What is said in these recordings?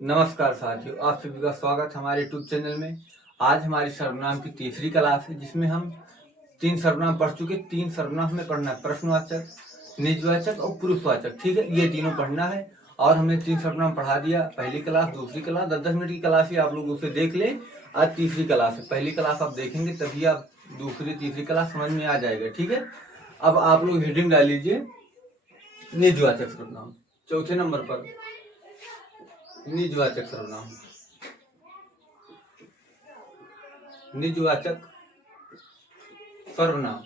नमस्कार साथियों, आप सभी का स्वागत है हमारे यूट्यूब चैनल में। आज हमारी सर्वनाम की तीसरी क्लास है, जिसमें हम 3 सर्वनाम पढ़ चुके। 3 सर्वनाम हमें पढ़ना है, प्रश्नवाचक, निजवाचक और पुरुषवाचक। ठीक है, ये तीनों पढ़ना है और हमने 3 सर्वनाम पढ़ा दिया। पहली क्लास, दूसरी क्लास, 10-10 मिनट की क्लास ही आप लोग उसे देख लें। आज तीसरी क्लास है। पहली क्लास आप देखेंगे तभी आप दूसरी तीसरी क्लास समझ में आ जाएगा। ठीक है, अब आप लोग हेडिंग डाल लीजिए निजवाचक सर्वनाम। चौथे नंबर पर निजवाचक सर्वनाम। निजवाचक सर्वनाम।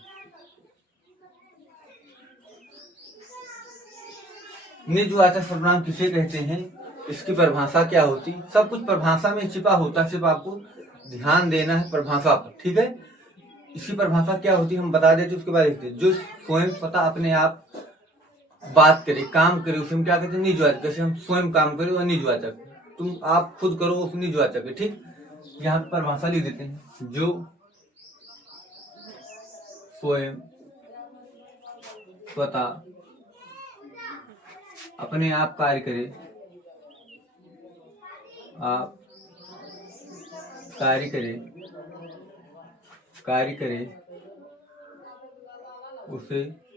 निजवाचक सर्वनाम किसे कहते हैं, इसकी परिभाषा क्या होती, सब कुछ परिभाषा में छिपा होता है। सिर्फ आपको ध्यान देना है परिभाषा पर। ठीक है, इसकी परिभाषा क्या होती है हम बता देते, उसके बाद देखते। जो स्वयं स्वतः अपने आप बात करे, काम करे, उसे हम क्या कहते हैं, निजवाचक। जैसे हम स्वयं काम करें वह निजवाचक, तुम आप खुद करो वो निजवाचक है। ठीक, यहाँ पर परिभाषा लिख देते हैं। जो स्वयं स्वतः अपने आप कार्य करे, आप कार्य करे उसे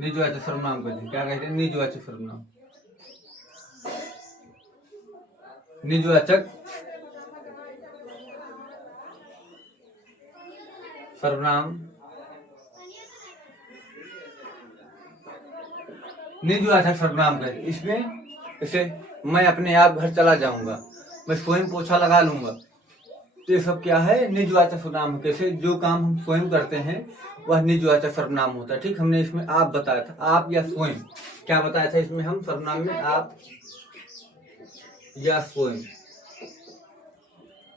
निजवाचक सर्वनाम कहते हैं। क्या कहते हैं, निजवाचक सर्वनाम। निजवाचक सर्वनाम। निजवाचक सर्वनाम कहते हैं। इसमें जैसे मैं अपने आप घर चला जाऊंगा, मैं स्वयं पोछा लगा लूंगा, तो ये सब क्या है, निजवाचक सर्वनाम। कैसे जो काम हम स्वयं करते हैं वह निजवाचक सर्वनाम होता है। ठीक, हमने इसमें आप बताया था, आप या स्वयं। क्या बताया था इसमें हम सर्वनाम में, आप या स्वयं,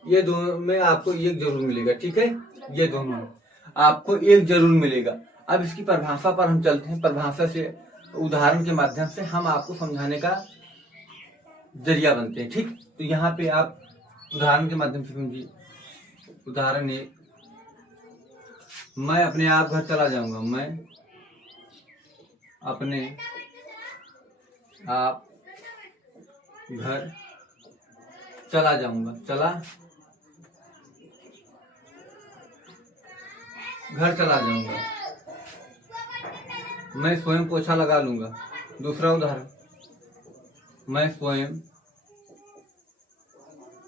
ये दोनों में आपको एक जरूर मिलेगा। ठीक है, ये दोनों में आपको एक जरूर मिलेगा। अब इसकी परिभाषा पर हम चलते हैं। परिभाषा से, उदाहरण के माध्यम से हम आपको समझाने का जरिया बनते हैं। ठीक, तो यहाँ पे आप उदाहरण के माध्यम से समझिए। उदाहरण 1, मैं अपने आप घर चला जाऊंगा। मैं अपने आप घर चला जाऊंगा। घर चला जाऊंगा। मैं स्वयं पोछा लगा लूंगा। दूसरा उदाहरण, मैं स्वयं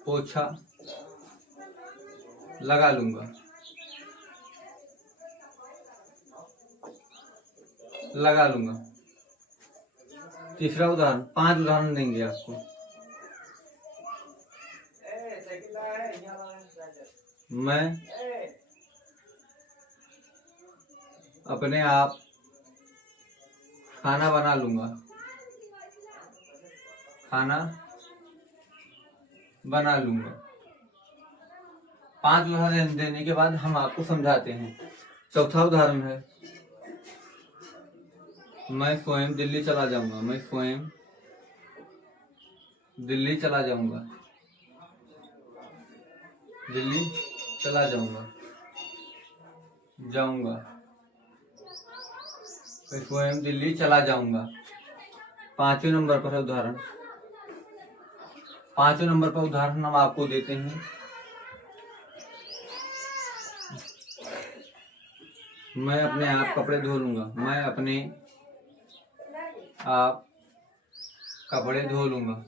पोछा लगा लूंगा। तीसरा उदाहरण, 5 उदाहरण देंगे आपको। मैं अपने आप खाना बना लूंगा। 5 उदाहरण देने के बाद हम आपको समझाते हैं। चौथा उदाहरण है, मैं स्वयं दिल्ली चला जाऊंगा। मैं स्वयं दिल्ली चला जाऊंगा। मैं स्वयं दिल्ली चला जाऊंगा। 5वें नंबर पर है उदाहरण। 5वें नंबर पर उदाहरण हम आपको देते हैं। मैं अपने आप कपड़े धो लूंगा। मैं अपने आप कपड़े धो लूंगा।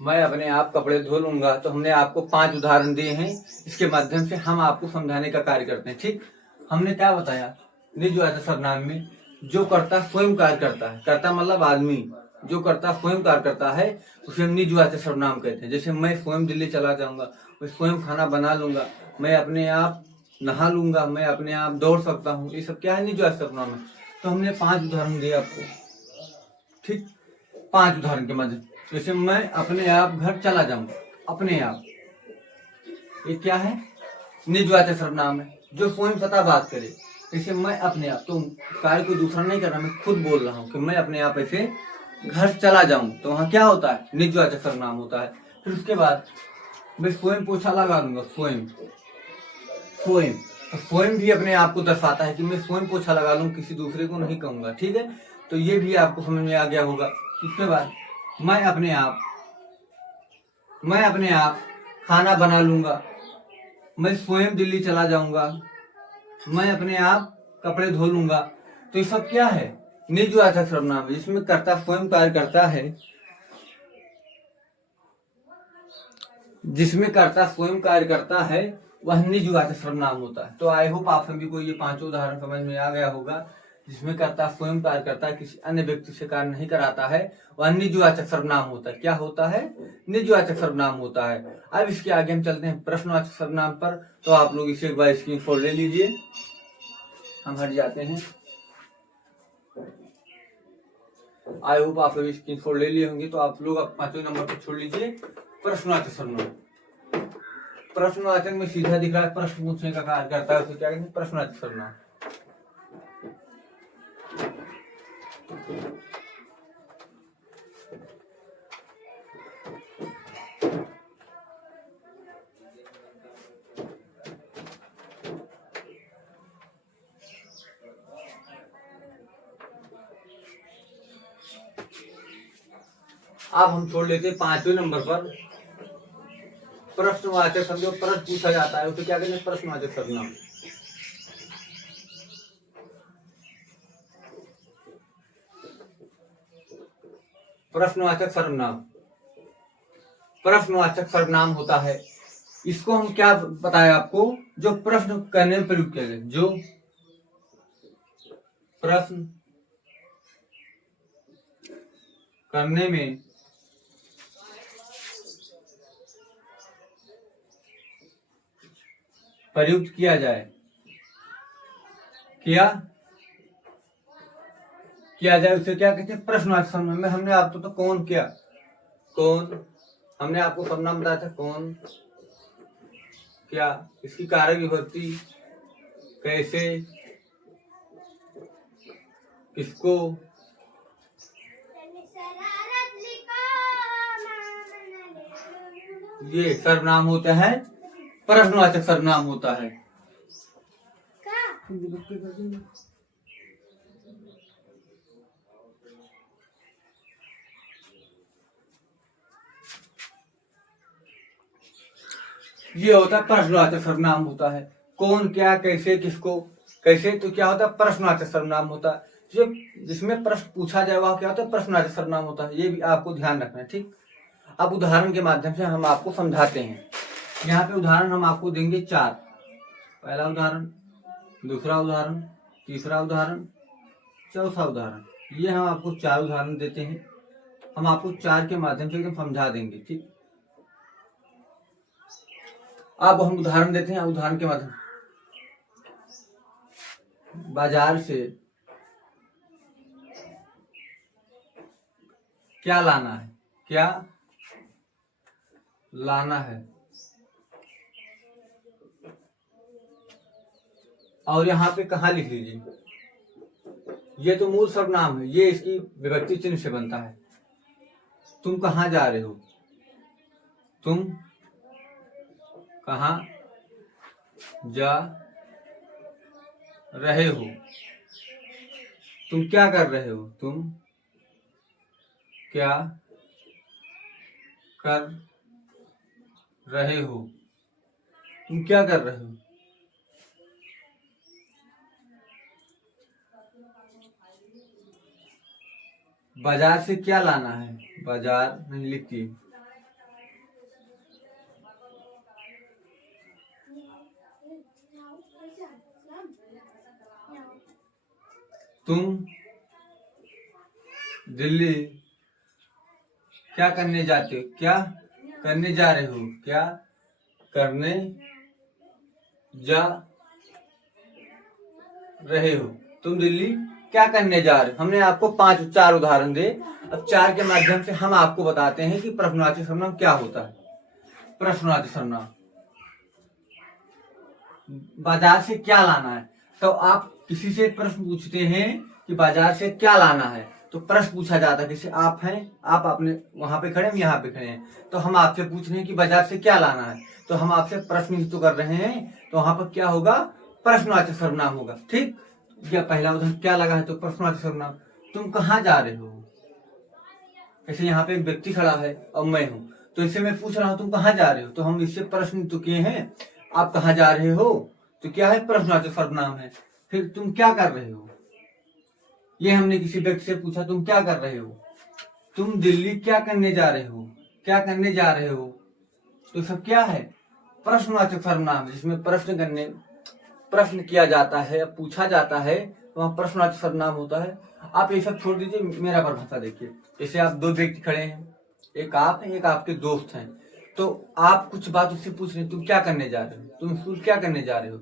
मैं अपने आप कपड़े धो लूंगा। तो हमने आपको 5 उदाहरण दिए हैं, इसके माध्यम से हम आपको समझाने का कार्य करते हैं। ठीक, हमने क्या बताया, निजवाचक सर्वनाम में जो कर्ता स्वयं कार्य करता है, कर्ता मतलब आदमी, जो कर्ता स्वयं कार्य करता है उसे हम निजवाचक सर्वनाम कहते हैं। जैसे मैं स्वयं दिल्ली चला जाऊंगा, मैं स्वयं खाना बना लूंगा, मैं अपने आप नहा लूंगा, मैं अपने आप दौड़ सकता हूँ, ये सब क्या है, निजवाचक सर्वनाम है। तो हमने 5 उदाहरण दिए आपको। ठीक, 5 उदाहरण के माध्यम, जैसे मैं अपने आप घर चला जाऊंगा। अपने आप, ये क्या है, निजवाचक सर्वनाम है, जो स्वयं स्वतः बात करे। जैसे मैं अपने आप, तो कार्य कोई दूसरा नहीं कर रहा, मैं खुद बोल रहा हूँ कि मैं अपने आप ऐसे घर चला जाऊं, तो वहां क्या होता है, निजवाचक सर्वनाम होता है। फिर उसके बाद मैं स्वयं पोछा लगा लूंगा। स्वयं तो स्वयं भी अपने आप को दर्शाता है कि मैं स्वयं पोछा लगा लूं, किसी दूसरे को नहीं कहूंगा। ठीक है, तो ये भी आपको समझ में आ गया होगा। इसके बाद मैं अपने आप खाना बना लूंगा, मैं स्वयं दिल्ली चला जाऊंगा, मैं अपने आप कपड़े धो लूंगा। तो ये सब क्या है? निजवाचक सर्वनाम है, जिसमें कर्ता स्वयं कार्य करता है, जिसमें कर्ता स्वयं कार्य करता है वह निजवाचक सर्वनाम होता है। तो आई होप आप सभी को ये पांचों उदाहरण समझ में आ गया होगा। जिसमें कर्ता स्वयं कार्य करता है, किसी अन्य व्यक्ति से कार्य नहीं कराता है, वह निजवाचक सर्वनाम होता है। क्या होता है? निजवाचक सर्वनाम होता है। अब इसके आगे हम चलते हैं प्रश्नवाचक सर्वनाम पर। तो आप लोग इसे एक बार स्क्रीनशॉट ले लीजिए। हम हट जाते हैं। आई होप आप लोग स्क्रीनशॉट ले लिए होंगे। तो आप लोग अब पांचवें नंबर पर छोड़ लीजिए प्रश्नवाचक सर्वनाम। प्रश्नवाचक में सीधा दिख रहा है, प्रश्न पूछने का कार्य करता है, उसे क्या कहते हैं? प्रश्नवाचक सर्वनाम। अब हम छोड़ लेते हैं पांचवें नंबर पर प्रश्नवाचक शब्द। जो प्रश्न पूछा जाता है उसे क्या कहते हैं? प्रश्नवाचक सर्वनाम। प्रश्नवाचक सर्वनाम, प्रश्नवाचक सर्वनाम होता है। इसको हम क्या बताएं आपको? जो प्रश्न करने में प्रयुक्त किया गया, जो प्रश्न करने में प्रयुक्त किया जाए, उसे क्या कहते हैं? प्रश्नवाचक सर्वनाम। में हमने आपको तो कौन किया, कौन, हमने आपको सर्वनाम बताया था कौन, क्या, इसकी कारक विभक्ति, कैसे, किसको, ये सर्वनाम होता है, प्रश्नवाचक सर्वनाम होता है। ये होता है प्रश्नवाचक सर्वनाम होता है। कौन, क्या, कैसे, किसको, कैसे, तो क्या होता है? प्रश्नवाचक सर्वनाम होता है। जो जिसमें प्रश्न पूछा जाए वह क्या होता है? प्रश्नवाचक सर्वनाम होता है। ये भी आपको ध्यान रखना है। ठीक, अब उदाहरण के माध्यम से हम आपको समझाते हैं। यहाँ पे उदाहरण हम आपको देंगे 4। पहला उदाहरण, दूसरा उदाहरण, तीसरा उदाहरण, चौथा उदाहरण। ये हम आपको 4 उदाहरण देते हैं। हम आपको 4 के माध्यम से एकदम समझा देंगे। ठीक, अब हम उदाहरण देते हैं। उदाहरण के माध्यम, बाजार से क्या लाना है, क्या लाना है। और यहाँ पे कहाँ लिख लीजिए, ये तो मूल सर्वनाम है, ये इसकी विभक्ति चिन्ह से बनता है। तुम कहाँ जा रहे हो, तुम कहाँ जा रहे हो। तुम क्या कर रहे हो, तुम क्या कर रहे हो, तुम क्या कर रहे हो। बाजार से क्या लाना है, बाजार नहीं लिखती। तुम दिल्ली क्या करने जाते हो, क्या करने जा रहे हो, क्या करने जा रहे हो। तुम दिल्ली क्या करने जा रहे हो। हमने आपको 4 उदाहरण दे। अब 4 के माध्यम से हम आपको बताते हैं कि प्रश्नवाचक सर्वनाम क्या होता है। प्रश्नवाचक सर्वनाम, बाजार से क्या लाना है। तो आप किसी से प्रश्न पूछते हैं कि बाजार से क्या लाना है, तो प्रश्न पूछा जाता है। जैसे आप हैं, आप अपने वहां पे खड़े हैं, यहाँ पे खड़े हैं, तो हम आपसे पूछ रहे हैं कि बाजार से क्या लाना है, तो हम आपसे प्रश्न तो कर रहे हैं। तो वहां पर क्या होगा? प्रश्नवाचक सर्वनाम होगा। ठीक, या पहला उदाहरण क्या लगा है, तो प्रश्नवाचक सर्वनाम। तुम कहाँ जा रहे हो, ऐसे यहाँ पे एक व्यक्ति खड़ा है और मैं हूँ, तो इससे मैं पूछ रहा हूँ तुम कहाँ जा रहे हो, तो हम इससे प्रश्न तो किए हैं, आप कहाँ जा रहे हो, तो क्या है, प्रश्नवाचक सर्वनाम है। फिर तुम क्या कर रहे हो, ये हमने किसी व्यक्ति से पूछा तुम क्या कर रहे हो। तुम दिल्ली क्या करने जा रहे हो, क्या करने जा रहे हो, तो सब क्या है, प्रश्नवाचक सर्वनाम, जिसमें प्रश्न किया जाता है, पूछा जाता है, तो वहाँ प्रश्नवाचक सर्वनाम होता है। आप ये सब छोड़ दीजिए, मेरा परिभाषा देखिए। जैसे आप दो व्यक्ति खड़े हैं, एक आप हैं, एक आपके दोस्त हैं, तो आप कुछ बात उससे पूछ रहे हैं, तुम क्या करने जा रहे हो, तुम स्कूल क्या करने जा रहे हो,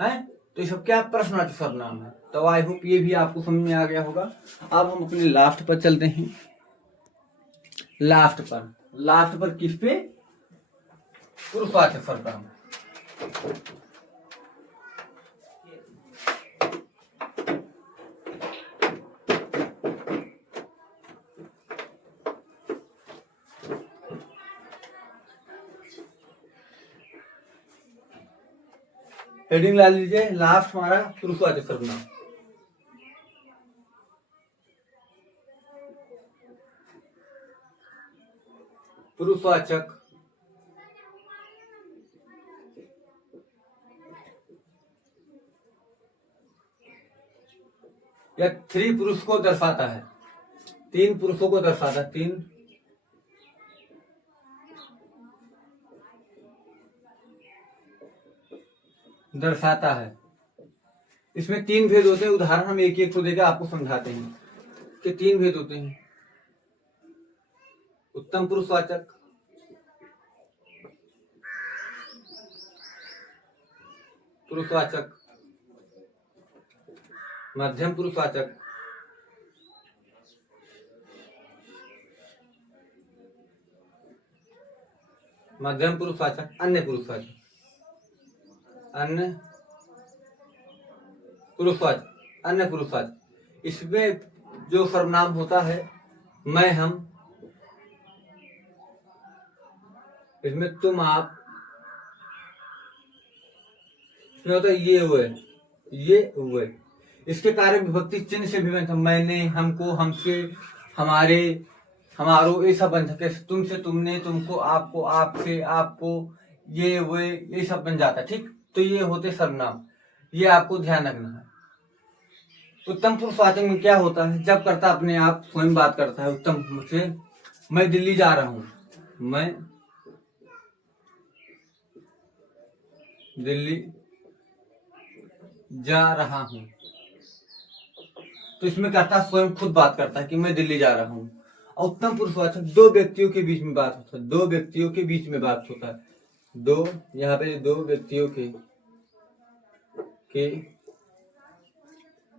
हैं, तो ये सब क्या प्रश्नवाचक सर्वनाम है। तो आई होप ये भी आपको समझ में आ गया होगा। अब हम अपने लास्ट पर चलते हैं। लास्ट पर किस पे, पुरुषवाचक सर्वनाम। हेडिंग ला लीजिए, लास्ट हमारा पुरुषवाचक सर्वनाम। पुरुषवाचक या थ्री पुरुष को दर्शाता है, तीन पुरुषों को दर्शाता है, तीन दर्शाता है। इसमें तीन भेद होते हैं, उदाहरण हम एक एक को देकर आपको समझाते हैं कि तीन भेद होते हैं। उत्तम पुरुषवाचक, मध्यम पुरुषवाचक, अन्य पुरुषवाचक। इसमें जो सर्वनाम होता है मैं, हम, इसमें तुम, आप, इसमें होता है ये हुए। इसके कार्य विभक्ति चिन्ह से भी बनता, मैंने, हमको, हमसे, हमारे, हमारो, ये सब बनता है। तुमसे, तुमने, तुमको, आपको, आपसे, आपको, ये वे, ये सब बन जाता है। ठीक, तो ये होते सर्वनाम, ये आपको ध्यान रखना है। उत्तम पुरुषवाचक में क्या होता है, जब कर्ता अपने आप स्वयं बात करता है। उत्तम से, मैं दिल्ली जा रहा हूं, मैं दिल्ली जा रहा हूं, तो इसमें कर्ता स्वयं खुद बात करता है कि मैं दिल्ली जा रहा हूं। और उत्तम पुरुषवाचक दो व्यक्तियों के बीच में बात होता है, दो व्यक्तियों के बीच में बात होता है, दो, यहाँ पे दो व्यक्तियों के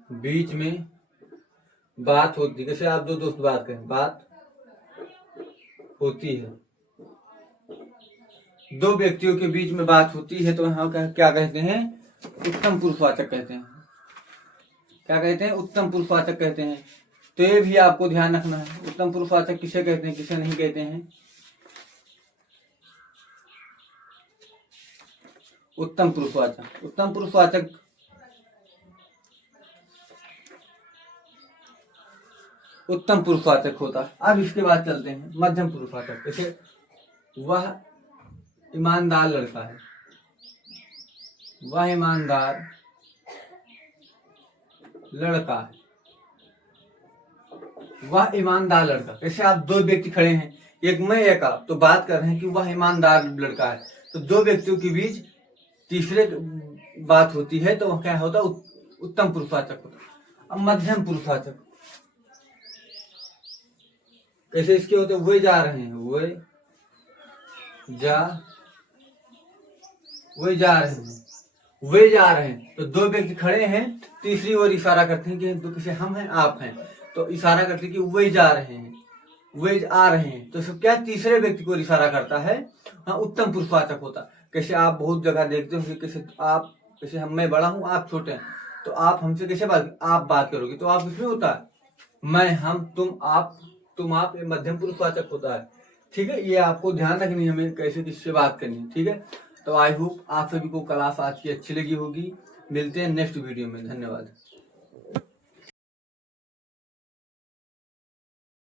बीच में बात होती है। जैसे आप दो दोस्त बात करें, बात होती है, दो व्यक्तियों के बीच में बात होती है, तो यहाँ क्या कहते हैं, उत्तम पुरुषवाचक कहते हैं। क्या कहते हैं, उत्तम पुरुषवाचक कहते हैं। तो ये भी आपको ध्यान रखना है, उत्तम पुरुषवाचक किसे कहते हैं, किसे नहीं कहते हैं। उत्तम पुरुषवाचक होता है। अब इसके बाद चलते हैं मध्यम पुरुषवाचक। जैसे वह ईमानदार लड़का है, वह ईमानदार लड़का है, वह ईमानदार लड़का। जैसे आप दो व्यक्ति खड़े हैं, एक मैं एक आप, तो बात कर रहे हैं कि वह ईमानदार लड़का है, तो दो व्यक्तियों के बीच तीसरे बात होती है, तो क्या होता है, उत्तम पुरुषवाचक होता है। अब मध्यम पुरुषवाचक कैसे इसके होते, वे जा रहे हैं, वे जा रहे हैं, तो दो व्यक्ति खड़े हैं, तीसरी ओर इशारा करते हैं कि किसी हम हैं, आप हैं, तो इशारा करते हैं कि वे जा रहे हैं, वे आ रहे हैं, तो सब क्या तीसरे व्यक्ति को इशारा करता है। हाँ, उत्तम पुरुषवाचक होता। कैसे आप बहुत जगह देखते हो, कैसे मैं बड़ा हूँ, आप छोटे हैं, तो आप हमसे कैसे आप बात करोगे, तो आप इसमें होता है मैं, हम, तुम, आप, ये मध्यम पुरुषवाचक होता है। ठीक है, ये आपको ध्यान रखनी है, हमें कैसे किससे बात करनी है। ठीक है, तो आई होप आप सभी को क्लास आज की अच्छी लगी होगी। मिलते हैं नेक्स्ट वीडियो में। धन्यवाद।